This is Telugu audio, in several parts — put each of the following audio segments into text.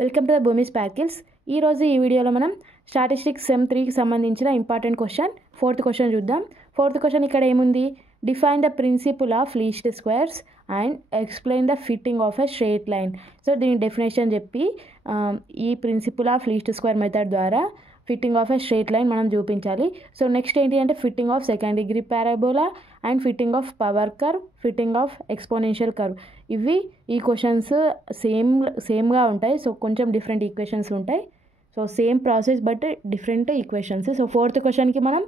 Welcome to the Bhoomi sparkles. ఈరోజు ఈ వీడియోలో మనం స్టాటిస్టిక్స్ సెమ్ 3కి సంబంధించిన ఇంపార్టెంట్ క్వశ్చన్ ఫోర్త్ క్వశ్చన్ చూద్దాం. ఫోర్త్ క్వశ్చన్ ఇక్కడ ఏముంది, define the principle of least squares and explain the fitting of a straight line. So దీని డెఫినేషన్ చెప్పి ఈ principle of least square method ద్వారా fitting of a straight line మనం చూపించాలి. సో నెక్స్ట్ ఏంటి అంటే fitting of second degree parabola and fitting of power curve, fitting of exponential curve. ఇవి ఈ క్వశ్చన్స్ సేమ్గా ఉంటాయి. సో కొంచెం డిఫరెంట్ ఈక్వేషన్స్ ఉంటాయి. So same process but different equations. So fourth క్వశ్చన్కి మనం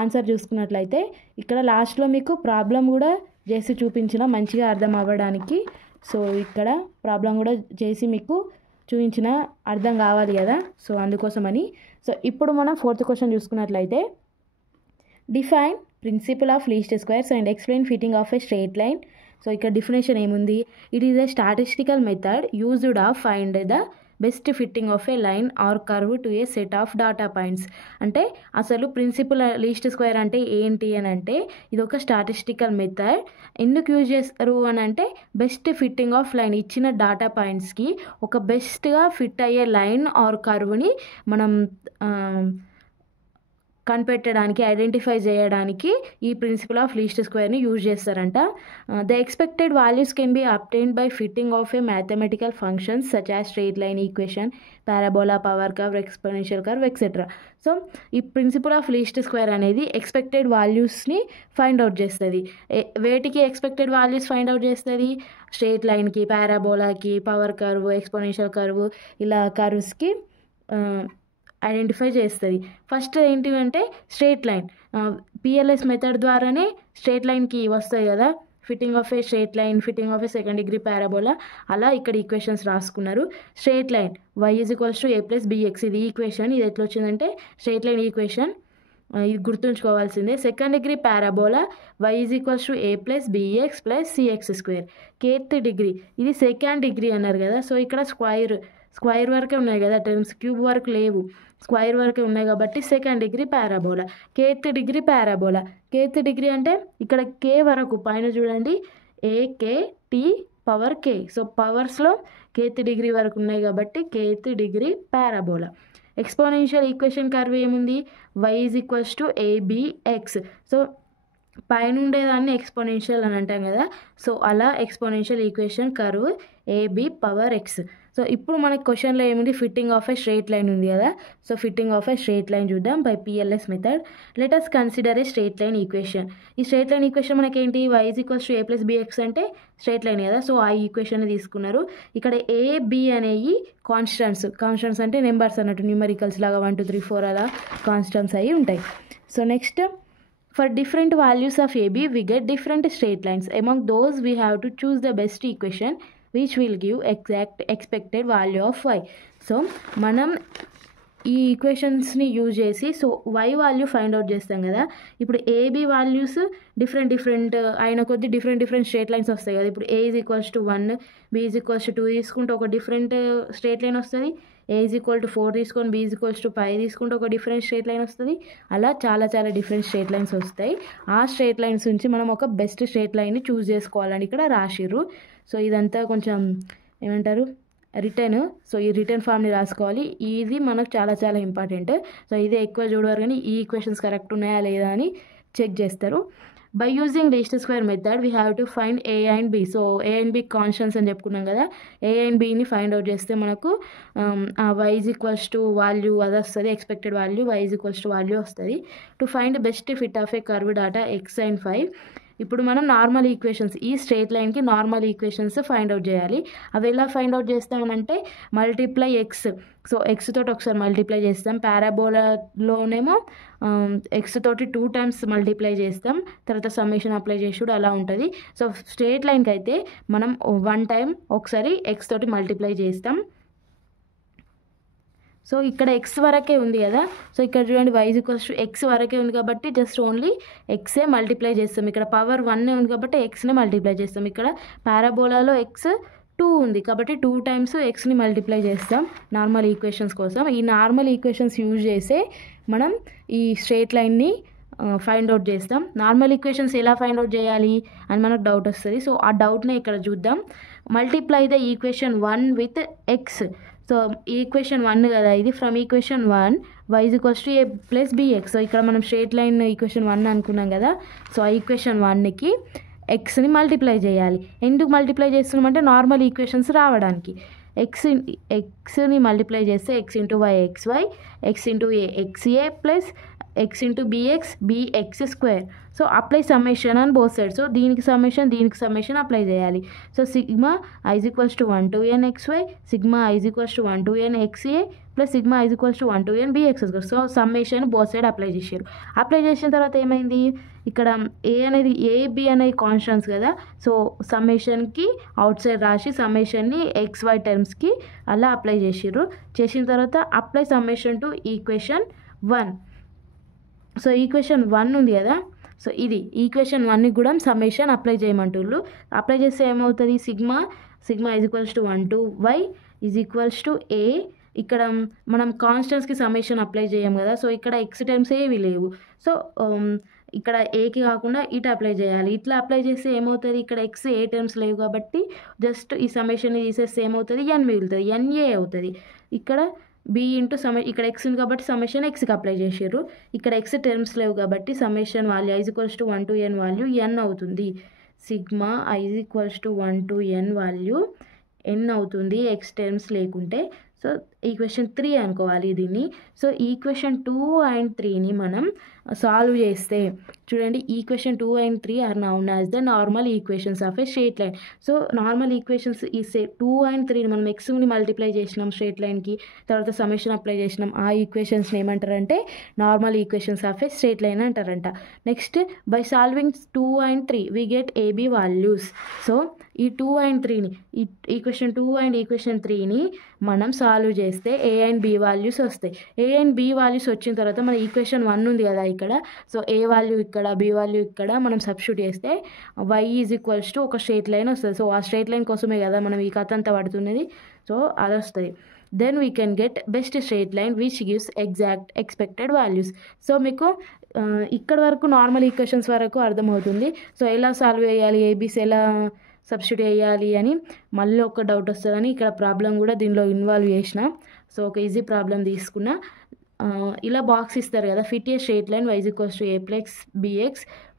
ఆన్సర్ చూసుకున్నట్లయితే ఇక్కడ లాస్ట్లో మీకు ప్రాబ్లం కూడా చేసి చూపించిన మంచిగా అర్థం అవ్వడానికి. సో ఇక్కడ ప్రాబ్లం కూడా చేసి మీకు చూపించిన అర్థం కావాలి కదా, సో అందుకోసమని. సో ఇప్పుడు మనం ఫోర్త్ క్వశ్చన్ చూసుకున్నట్లయితే define principle of least squares and explain fitting of a straight line. So ఇక్కడ డిఫినేషన్ ఏముంది, it is a statistical method used of find the best fitting of a line or curve to a set of data points. అంటే అసలు ప్రిన్సిపల్ లీస్ట్ స్క్వేర్ అంటే ఏంటి అని అంటే ఇది ఒక స్టాటిస్టికల్ మెథడ్. ఎందుకు యూజ్ చేస్తారు అని అంటే బెస్ట్ ఫిట్టింగ్ ఆఫ్ లైన్, ఇచ్చిన డాటా పాయింట్స్కి ఒక బెస్ట్గా ఫిట్ అయ్యే లైన్ ఆర్ కర్వ్ని మనం కనిపెట్టడానికి, ఐడెంటిఫై చేయడానికి ఈ ప్రిన్సిపల్ ఆఫ్ లీస్ట్ స్క్వేర్ని యూజ్ చేస్తారంట. The expected values can be obtained by fitting of A mathematical functions such as straight line, equation, parabola, power curve, exponential curve etcetera. So ఈ ప్రిన్సిపల్ ఆఫ్ లీస్ట్ స్క్వేర్ అనేది ఎక్స్పెక్టెడ్ వాల్యూస్ని ఫైండ్ అవుట్ చేస్తుంది. వేటికి ఎక్స్పెక్టెడ్ వాల్యూస్ ఫైండ్ అవుట్ చేస్తుంది? స్ట్రేట్ లైన్కి, పారాబోలాకి, పవర్ కర్వ్, ఎక్స్పోనెన్షియల్ కర్వ్, ఇలా కర్వ్స్కి ఐడెంటిఫై చేస్తుంది. ఫస్ట్ ఏంటి అంటే స్ట్రేట్ లైన్, పిఎల్ఎస్ మెథడ్ ద్వారానే స్ట్రేట్ లైన్కి వస్తాయి కదా, fitting of a straight line, fitting of a second degree parabola, అలా ఇక్కడ ఈక్వేషన్స్ రాసుకున్నారు. Straight line y = a + bx, ఇది ఈక్వేషన్. ఇది ఎట్లా వచ్చిందంటే స్ట్రేట్ లైన్ ఈక్వేషన్, ఇది గుర్తుంచుకోవాల్సిందే. Second degree parabola y = a + bx + cx². Kth degree, ఇది సెకండ్ డిగ్రీ అన్నారు కదా, సో ఇక్కడ స్క్వైర్ వరకే ఉన్నాయి కదా టర్మ్స్, క్యూబ్ వరకు లేవు, స్క్వైర్ వరకే ఉన్నాయి కాబట్టి second degree parabola. Kth degree parabola, kth degree అంటే ఇక్కడ కే వరకు పైన చూడండి, AKT పవర్ K. సో పవర్స్లో కేత్ డిగ్రీ వరకు ఉన్నాయి కాబట్టి kth degree parabola. Exponential equation curve ఏముంది, y = abx. సో పైన ఉండేదాన్ని ఎక్స్పోనెన్షియల్ అని అంటాం కదా, సో అలా exponential equation curve AB⁻x. So ఇప్పుడు మనకి క్వశ్చన్లో ఏముంది, fitting of a straight line ఉంది కదా, so fitting of a straight line చూద్దాం by PLS method. Let us consider a straight line equation. ఈ స్ట్రేట్ లైన్ ఈక్వేషన్ మనకి ఏంటి, y = a + bx అంటే స్ట్రేట్ లైన్ కదా, సో ఆ ఈక్వేషన్ తీసుకున్నారు. ఇక్కడ A, B అనేవి కాన్స్టెంట్స్ అంటే నెంబర్స్ అన్నట్టు, న్యూమరికల్స్ లాగా 1 2 3 4 అలా కాన్స్టెంట్స్ అయ్యి ఉంటాయి. So next, for different values of AB we get different straight lines. Among those we have to choose the best equation which will give exact expected value of y. So మనం ఈ ఈక్వేషన్స్ని యూజ్ చేసి so y value find out చేస్తాం కదా. ఇప్పుడు AB వాల్యూస్ డిఫరెంట్ అయిన కొద్ది డిఫరెంట్ స్ట్రేట్ లైన్స్ వస్తాయి కదా. ఇప్పుడు A = 1, B = 2 తీసుకుంటే ఒక డిఫరెంట్ స్ట్రేట్ లైన్ వస్తుంది. A = 4 తీసుకొని B = 5 తీసుకుంటే ఒక డిఫరెంట్ స్ట్రేట్ లైన్ వస్తుంది. అలా చాలా డిఫరెంట్ స్ట్రేట్ లైన్స్ వస్తాయి. ఆ స్ట్రేట్ లైన్స్ నుంచి మనం ఒక బెస్ట్ స్ట్రేట్ లైన్ని చూస్ చేసుకోవాలని ఇక్కడ రాసిర్రు. సో ఇదంతా కొంచెం ఏమంటారు, రిటర్న్. సో ఈ రిటర్న్ ఫామ్ని రాసుకోవాలి. ఇది మనకు చాలా ఇంపార్టెంట్. సో ఇదే ఎక్కువ చూడవారు కానీ ఈ ఈక్వేషన్స్ కరెక్ట్ ఉన్నాయా లేదా అని చెక్ చేస్తారు. By using least square method we have to find A and B. So A and B constants అని చెప్పుకున్నాం కదా, A and Bని ఫైండ్ అవుట్ చేస్తే మనకు y = వాల్యూ అది వస్తుంది, ఎక్స్పెక్టెడ్ వాల్యూ y = వాల్యూ వస్తుంది. To find best fit of A curve data x and 5. ఇప్పుడు మనం నార్మల్ ఈక్వేషన్స్, ఈ స్ట్రేట్ లైన్కి నార్మల్ ఈక్వేషన్స్ ఫైండ్ అవుట్ చేయాలి. అవి ఎలా find out చేస్తామనంటే multiply X. So X తోటి ఒకసారి మల్టిప్లై చేస్తాం, పారాబోలాలోనేమో ఎక్స్ తోటి 2 times మల్టిప్లై చేస్తాం, తర్వాత సమ్మేషన్ అప్లై చేసుడు అలా ఉంటుంది. సో స్ట్రేట్ లైన్కి అయితే మనం 1 time ఒకసారి ఎక్స్ తోటి మల్టిప్లై చేస్తాం. సో ఇక్కడ ఎక్స్ వరకే ఉంది కదా, సో ఇక్కడ చూడండి y = x వరకే ఉంది కాబట్టి జస్ట్ ఓన్లీ ఎక్సే మల్టిప్లై చేస్తాం. ఇక్కడ పవర్ 1 ఉంది కాబట్టి ఎక్స్ని మల్టిప్లై చేస్తాం. ఇక్కడ పారాబోలాలో ఎక్స్ 2 ఉంది కాబట్టి 2 times ఎక్స్ని మల్టిప్లై చేస్తాం నార్మల్ ఈక్వేషన్స్ కోసం. ఈ నార్మల్ ఈక్వేషన్స్ యూజ్ చేసే మనం ఈ స్ట్రేట్ లైన్ని ఫైండ్ అవుట్ చేస్తాం. నార్మల్ ఈక్వేషన్స్ ఎలా ఫైండ్ అవుట్ చేయాలి అని మనకు డౌట్ వస్తుంది. సో ఆ డౌట్ని ఇక్కడ చూద్దాం. Multiply the equation 1 with x. So equation 1 కదా ఇది. From equation 1 y is equals to a plus bx. So ఇక్కడ మనం స్ట్రేట్ లైన్ ఈక్వేషన్ 1 అనుకున్నాం కదా. సో ఆ ఈక్వేషన్ 1కి ఎక్స్ని మల్టిప్లై చేయాలి. ఎందుకు మల్టిప్లై చేస్తున్నామంటే నార్మల్ ఈక్వేషన్స్ రావడానికి. ఎక్స్ని మల్టిప్లై చేస్తే x into y xy, x into a xa plus x into bx square. So apply summation అని బోత్ సైడ్. సో దీనికి సమ్మేషన్ అప్లై చేయాలి. So sigma i is equals to 1 to n xy, sigma i is equals to 1 to n xa plus sigma i is equals to 1 to n bx square. So summation both side apply చేశారు. అప్లై చేసిన తర్వాత ఏమైంది, ఇక్కడ a b అనేవి కాన్స్టెంట్స్ కదా. సో సమ్మేషన్కి అవుట్ సైడ్ రాసి సమ్మేషన్ని xy టర్మ్స్కి అలా అప్లై చేసారు. చేసిన తర్వాత apply summation to equation 1. So equation 1 ఉంది కదా. సో ఇది ఈక్వేషన్ 1ని కూడా సమ్మేషన్ అప్లై చేయమంటున్నారు. అప్లై చేస్తే ఏమవుతుంది, sigma is equals to 1 to y is equals to a. ఇక్కడ మనం కాన్స్టెంట్స్కి సమ్మేషన్ అప్లై చేయం కదా. సో ఇక్కడ ఎక్స్ టర్మ్స్ ఏవి లేవు. సో ఇక్కడ ఏకి కాకుండా ఇటు అప్లై చేయాలి. ఇట్లా అప్లై చేస్తే ఏమవుతుంది, ఇక్కడ ఎక్స్ ఏ టర్మ్స్ లేవు కాబట్టి జస్ట్ ఈ సమ్మేషన్ని తీసేస్తే ఏమవుతుంది, ఎన్ మిగులుతుంది, ఎన్ఏ అవుతుంది. ఇక్కడ బి ఇంటూ ఇక్కడ ఎక్స్ ఉంది కాబట్టి సమ్మేషన్ ఎక్స్కి అప్లై చేసారు. ఇక్కడ ఎక్స్ టర్మ్స్ లేవు కాబట్టి summation value i is equals to 1 to n value n అవుతుంది. Sigma i is equals to 1 to n value n అవుతుంది ఎక్స్ టర్మ్స్ లేకుంటే. సో ఈక్వేషన్ 3 అనుకోవాలి దీన్ని. సో ఈక్వేషన్ 2 and 3ని మనం సాల్వ్ చేస్తే చూడండి, equation 2 and 3 are known as the normal equations of a straight line. So normal equations ఈ 2 and 3ని మనం ఎక్స్ని మల్టిప్లై చేసినాం స్ట్రేట్ లైన్కి, తర్వాత సమ్మేషన్ అప్లై చేసినాం. ఆ ఈక్వేషన్స్ని ఏమంటారంటే normal equations of a straight line అంటారంట. Next by solving 2 and 3 we get AB values. So ఈ 2 and 3ని ఈక్వేషన్ 2 and ఈక్వేషన్ 3ని మనం సాల్వ్ చేస్తే ఏ అండ్ బి వాల్యూస్ వస్తాయి. ఏ అండ్ బి వాల్యూస్ వచ్చిన తర్వాత మన ఈక్వేషన్ 1 ఉంది కదా ఇక్కడ. సో ఏ వాల్యూ ఇక్కడ, బి వాల్యూ ఇక్కడ మనం సబ్స్టిట్యూట్ చేస్తే y ఈజ్ ఈక్వల్స్ టు ఒక స్ట్రేట్ లైన్ వస్తుంది. సో ఆ స్ట్రేట్ లైన్ కోసమే కదా మనం ఈ కథ అంతా పడుతున్నది. సో అది వస్తుంది. Then we can get best straight line which gives exact expected values. So మీకు ఇక్కడ వరకు నార్మల్ ఈక్వేషన్స్ వరకు అర్థమవుతుంది. సో ఎలా సాల్వ్ చేయాలి, ఏబీస్ ఎలా సబ్స్టిట్యూట్ చేయాలి అని మళ్ళీ ఒక డౌట్ వస్తుందని ఇక్కడ ప్రాబ్లం కూడా దీనిలో ఇన్వాల్వ్ చేసిన. సో ఒక ఈజీ ప్రాబ్లం తీసుకున్నా. ఇలా బాక్స్ ఇస్తారు కదా, fit a straight line y is equals to a plus bx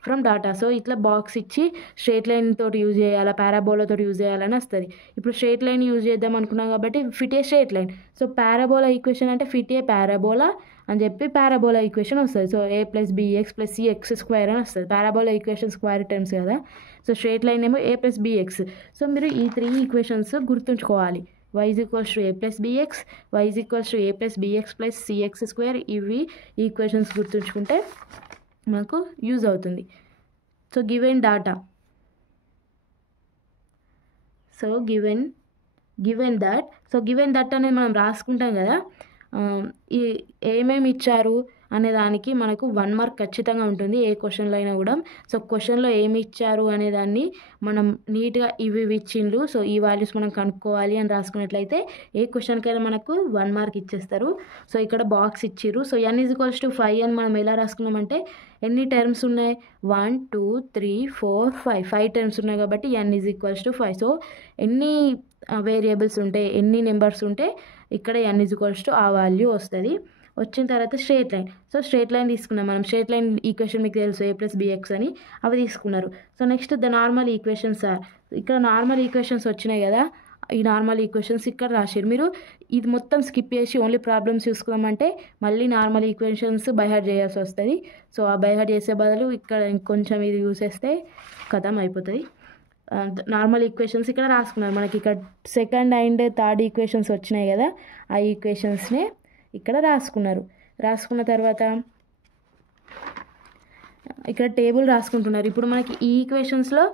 from data. So ఇట్లా బాక్స్ ఇచ్చి స్ట్రేట్ లైన్ తోటి యూజ్ చేయాలా, పారాబోలా తోటి యూజ్ చేయాలని వస్తుంది. ఇప్పుడు స్ట్రేట్ లైన్ యూజ్ చేద్దాం అనుకున్నాం కాబట్టి fit a straight line. So parabola equation అంటే ఫిట్ ఏ పారాబోలా అని చెప్పి పారాబోలా ఈక్వేషన్ వస్తుంది. So a plus bx plus cx square అని వస్తుంది. పారాబోలా ఈక్వేషన్ స్క్వేర్ టర్మ్స్ కదా. సో స్ట్రేట్ లైన్ ఏమో a ప్లస్ bx. సో మీరు ఈ 3 ఈక్వేషన్స్ గుర్తుంచుకోవాలి. y is equals to a plus bx, y is equals to a plus bx plus cx square. ఇవి ఈక్వేషన్స్ గుర్తుంచుకుంటే మనకు యూజ్ అవుతుంది. So given data, so given that అనేది మనం రాసుకుంటాం కదా. ఈ ఏమేమి ఇచ్చారు అనే దానికి మనకు 1 మార్క్ ఖచ్చితంగా ఉంటుంది ఏ క్వశ్చన్లో అయినా కూడా. సో క్వశ్చన్లో ఏమి ఇచ్చారు అనేదాన్ని మనం నీట్గా ఇవి ఇచ్చిండ్రు, సో ఈ వాల్యూస్ మనం కనుక్కోవాలి అని రాసుకున్నట్లయితే ఏ క్వశ్చన్కైనా మనకు 1 మార్క్ ఇచ్చేస్తారు. సో ఇక్కడ బాక్స్ ఇచ్చిర్రు. So n is equals to 5 అని మనం ఎలా రాసుకున్నామంటే ఎన్ని టర్మ్స్ ఉన్నాయి, 1 2 3 4 5 టర్మ్స్ ఉన్నాయి కాబట్టి n is equals to 5. So ఎన్ని వేరియబుల్స్ ఉంటే, ఎన్ని నెంబర్స్ ఉంటే ఇక్కడ n ఈజ్ ఈక్వల్స్ టు ఆ వాల్యూ వస్తుంది. వచ్చిన తర్వాత straight line. So straight line తీసుకున్నాం మనం. స్ట్రేట్ లైన్ ఈక్వేషన్ మీకు తెలుసు a ప్లస్ bx అని, అవి తీసుకున్నారు. So next the normal equations are, ఇక్కడ నార్మల్ ఈక్వేషన్స్ వచ్చినాయి కదా. ఈ నార్మల్ ఈక్వేషన్స్ ఇక్కడ రాశారు. మీరు ఇది మొత్తం స్కిప్ చేసి ఓన్లీ ప్రాబ్లమ్స్ చూసుకున్నామంటే మళ్ళీ నార్మల్ ఈక్వేషన్స్ బైహార్ట్ చేయాల్సి వస్తుంది. సో ఆ బైహార్ట్ చేసే బదులు ఇక్కడ ఇంకొంచెం ఇది చూసేస్తే కథం అయిపోతుంది. నార్మల్ ఈక్వేషన్స్ ఇక్కడ రాసుకున్నారు. మనకి ఇక్కడ సెకండ్ అండ్ థర్డ్ ఈక్వేషన్స్ వచ్చినాయి కదా, ఆ ఈక్వేషన్స్నే ఇక్కడ రాసుకున్న తర్వాత ఇక్కడ టేబుల్ రాసుకుంటున్నారు. ఇప్పుడు మనకి ఈ ఈక్వేషన్స్లో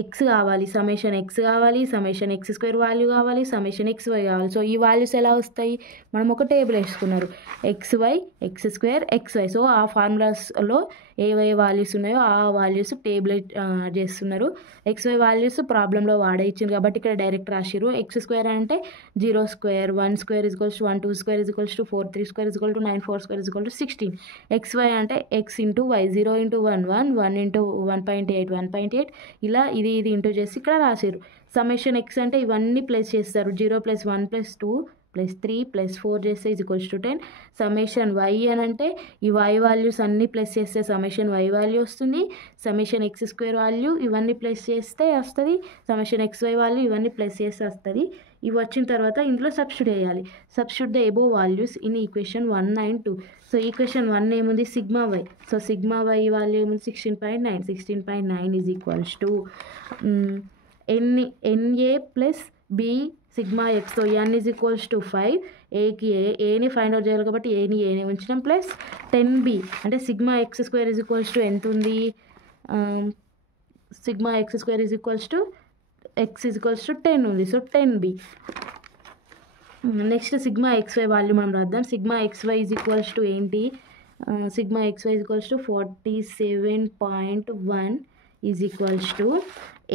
ఎక్స్ కావాలి, సమ్మేషన్ ఎక్స్ కావాలి, సమ్మేషన్ ఎక్స్ స్క్వేర్ వాల్యూ కావాలి, సమ్మేషన్ ఎక్స్ వై కావాలి. సో ఈ వాల్యూస్ ఎలా వస్తాయి, మనం ఒక టేబుల్ వేసుకున్నారు, x y x square x y. So ఆ ఫార్ములాస్లో ఏవై వాల్యూస్ ఉన్నాయో ఆ వాల్యూస్ టేబుల్ చేస్తున్నారు. ఎక్స్ వై వాల్యూస్ ప్రాబ్లంలో వాడే ఇచ్చింది కాబట్టి ఇక్కడ డైరెక్ట్ రాసిరు. ఎక్స్ స్క్వేర్ అంటే 0 square, 1 square is equals to 1, 2 square is equals to 4, 3 square is equal to 9, 4 square is equal to 16. X Y అంటే X into Y, 0 into 1 1, 1 into 1.8 1.8, ఇలా ఇది ఇంటూ చేసి ఇక్కడ రాసిరు. సమ్మేషన్ ఎక్స్ అంటే ఇవన్నీ ప్లస్ చేస్తారు, 0 + 1 + 2 ప్లస్ 3 ప్లస్ 4 చేస్తే is equals to 10. Summation y అని అంటే ఈ వై వాల్యూస్ అన్నీ ప్లస్ చేస్తే సమ్మేషన్ వై వాల్యూ వస్తుంది. సమ్మేషన్ ఎక్స్ స్క్వేర్ వాల్యూ ఇవన్నీ ప్లస్ చేస్తే వస్తుంది. సమ్మేషన్ ఎక్స్ వై వాల్యూ ఇవన్నీ ప్లస్ చేస్తే వస్తుంది. ఇవి వచ్చిన తర్వాత ఇందులో సబ్స్టిట్యూట్ చేయాలి. Substitute the above values in equation 1 and 2. So equation 1 ఏముంది sigma y. So sigma y value ఏముంది 16.9. 16.9 is equals to ఎన్ఏ plus b sigma ఎక్స్తో ఎన్ ఈజ్ ఈక్వల్స్ టు 5. ఏని ఫైండ్ అవుట్ చేయాలి కాబట్టి ఏని ఉంచడం ప్లస్ 10b అంటే sigma x square is equals to ఎంత ఉంది, sigma x square is equals to x is equals to 10 ఉంది. So 10b. Next sigma x y value మనం రాద్దాం. Sigma x y is equals to ఏంటి, sigma x y is equals to 47.1 is equals to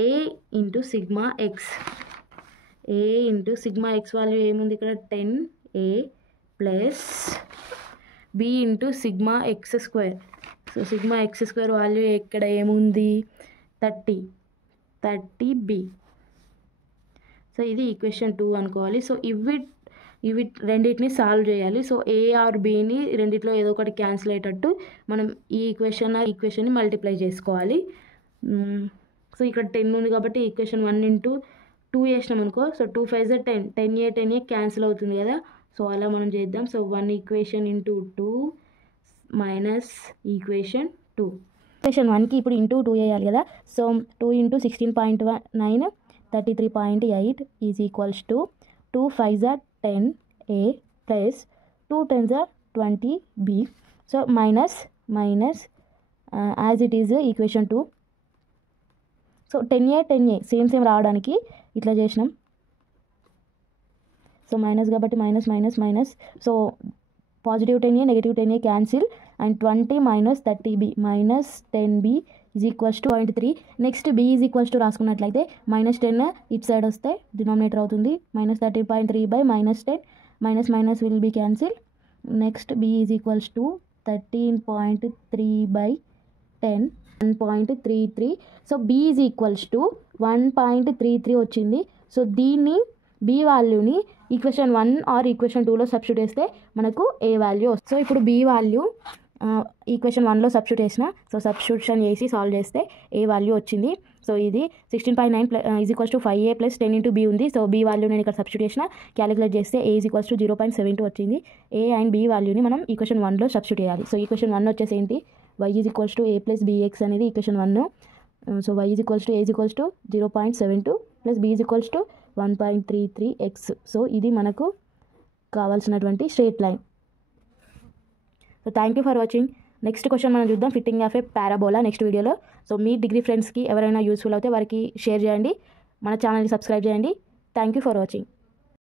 a into sigma x. a into sigma x value ఏముంది ఇక్కడ 10a plus b into sigma x square. So sigma x square value ఇక్కడ ఏముంది 30b. సో ఇది ఈక్వేషన్ 2 అనుకోవాలి. సో ఇవి రెండింటిని సాల్వ్ చేయాలి. సో ఏ ఆర్ బిని రెండిట్లో ఏదో ఒకటి క్యాన్సిల్ అయ్యేటట్టు మనం ఈ ఈక్వేషన్ని మల్టిప్లై చేసుకోవాలి. సో ఇక్కడ 10 ఉంది కాబట్టి ఈక్వేషన్ 1 ఇంటూ 2 చేసినాం అనుకో. సో 2 5 10, 10a క్యాన్సిల్ అవుతుంది కదా. సో అలా మనం చేద్దాం. So 1 equation into 2 minus equation 2. Equation 1కి ఇప్పుడు ఇంటూ 2 చేయాలి కదా. So 2 into 16.9 33.8 is equals to 2 5 10a plus 2 10 20b. So minus as it is equation 2. So 10a same రావడానికి ఇట్లా చేసినాం. సో మైనస్ కాబట్టి minus. So positive 10a negative 10a cancel and 20 minus 30b minus 10b is equals to 0.3. Next b is equals to రాసుకున్నట్లయితే -10 ఇట్ సైడ్ వస్తే డినామినేటర్ అవుతుంది. -30.3 by -10 minus will be cancel. Next b is equals to 13.3 by 10 1.33. So b is equals to 1.33 వచ్చింది. సో దీన్ని b వాల్యూని ఈక్వేషన్ 1 ఆర్ ఈక్వేషన్ 2లో సబ్స్టిట్యూట్ చేస్తే మనకు a వాల్యూ వస్తుంది. సో ఇప్పుడు b వాల్యూ ఈక్వేషన్ 1లో సబ్స్టిట్యూట్ చేసిన. సో సబ్స్టిట్యూషన్ చేసి సాల్వ్ చేస్తే a వాల్యూ వచ్చింది. సో ఇది 16.9 is equals to 5a plus 10 into b ఉంది. సో b వాల్యూ నేను ఇక్కడ సబ్స్టిట్యూట్ చేసిన. క్యాలిక్యులేట్ చేస్తే a ఈజ్ ఈక్వల్స్ టు 0.72 వచ్చింది. a అండ్ b వాల్యూని మనం ఈక్వేషన్ 1లో సబ్స్టిట్యూట్ చేయాలి. సో ఈక్వేషన్ 1 వచ్చేసి ఏంటి, y is equals to a plus bx అనేది equation 1. So y is equals to a is equals to 0.72 plus b is equals to 1.33x. So ఇది మనకు కావాల్సినటువంటి straight line. So thank you for watching. Next question మనం చూద్దాం, fitting of A parabola next వీడియోలో. సో మీ డిగ్రీ ఫ్రెండ్స్కి ఎవరైనా యూస్ఫుల్ అయితే వారికి షేర్ చేయండి. మన ఛానల్ని సబ్స్క్రైబ్ చేయండి. Thank you for watching.